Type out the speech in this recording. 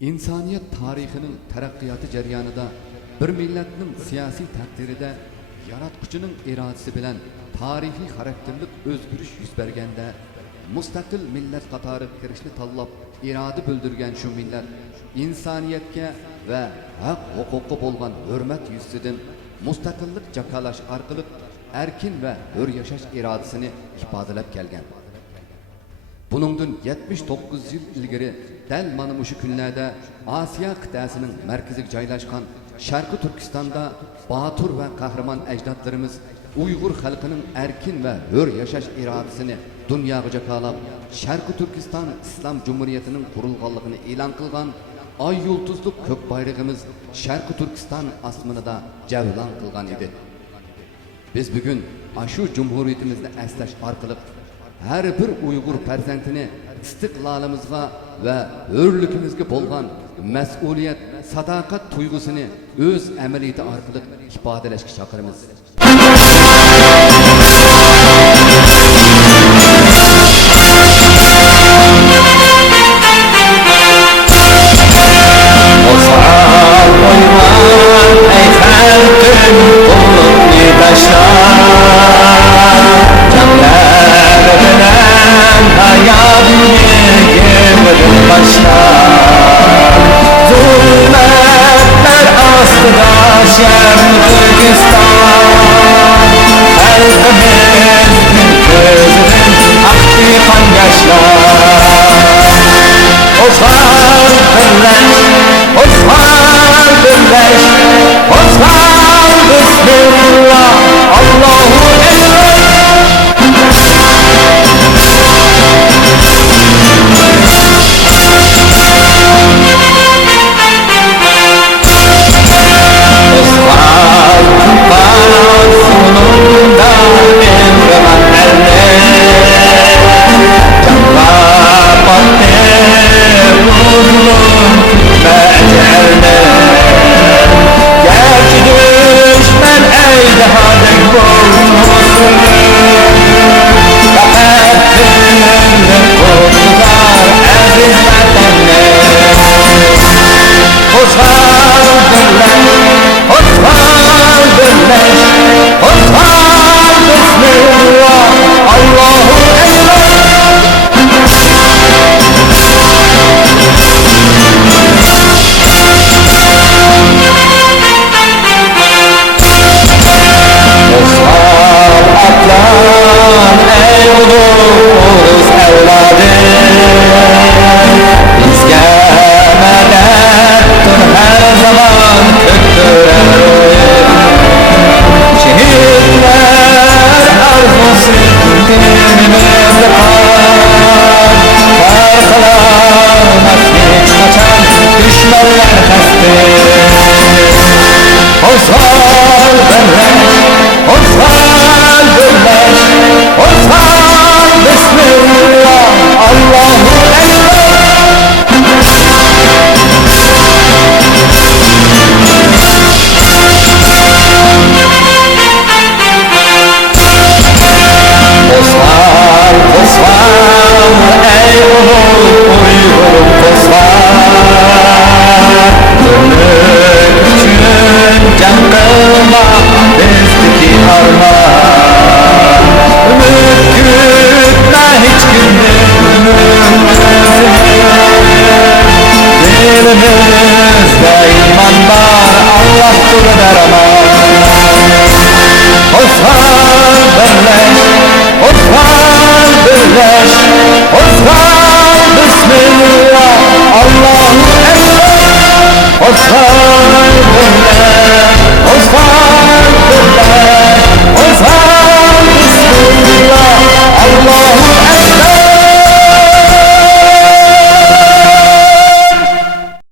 İnsaniyet tarixinin taraqqiyoti jarayonida bir millatning siyosiy taqdirida yaratquchining irodasi bilan tarixiy xarakterli o'zgarish yuz berganda mustaqil millat qatori kirishni tanlab iroda bildirgan shu millat insoniyatga va haq huquqi bo'lgan hurmat yuzasidan mustaqillik jakalash orqali erkin va hur yashash irodasini ifodalab kelgan. Buningdan 79 yil ilgari dal mana shu kunlarda Osiyo qit'asining markaziga joylashgan Sharqi Turkistonda Batur va qahramon ajdodlarimiz Uyg'ur xalqining erkin va hur yashash irodasini dunyoga jakolab, Sharqi Turkiston Islom Jumhuriyatining qurilganligini e'lon qilgan ay yulduzli ko'k bayrog'imiz Sharqi Turkiston osmonida javlon qilgan edi. Biz bugun shu jumhuriyatimizni eslash orqali her bir Uyg'ur farzandini istiqlolimizga va hurligimizga bo'lgan mas'uliyat, sadoqat tuyg'usini o'z amaliyati orqali ifodalashga chaqiramiz.